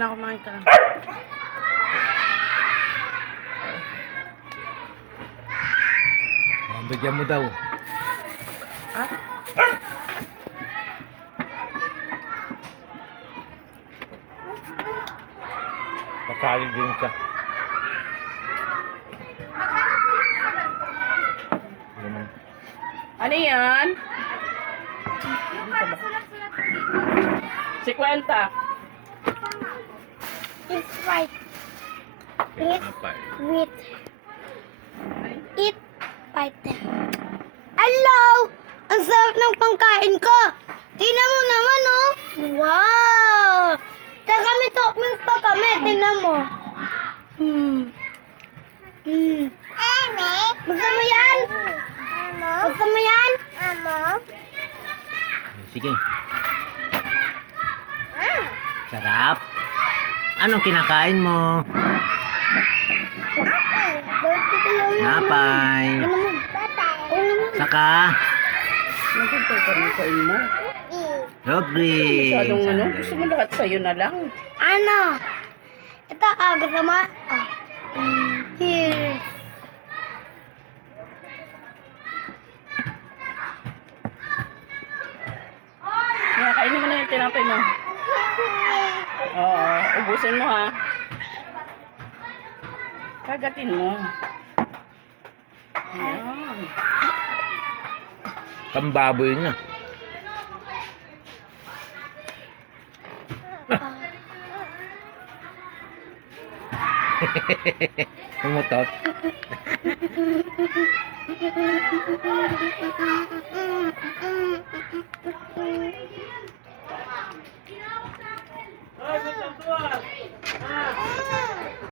na, kumain ka na. Bigyan mo daw. Ha? Pakain din siya. Ano yan? 50. It's right. Eat Apa? with eat bite. Hello! Ang sarap ng pangkain ko. Tingnan mo naman, oh. Wow! Teka, may toppings pa kami. Tingnan mo. Gusto mo yan? Gusto mo yan? Sige. Sarap. Anong kinakain mo? Napay. Saka Nagpintay ka rin kain mo. soft drinks. Masyadong ano, gusto mo lahat sa'yo na lang. Ano? Ito, gusto mo? Here. Kaya kainin mo na yung tinapay mo. Oo, ubusin mo ha. Kagatin mo. Ayan. Pambaboy na. Umutot. Ay, gusto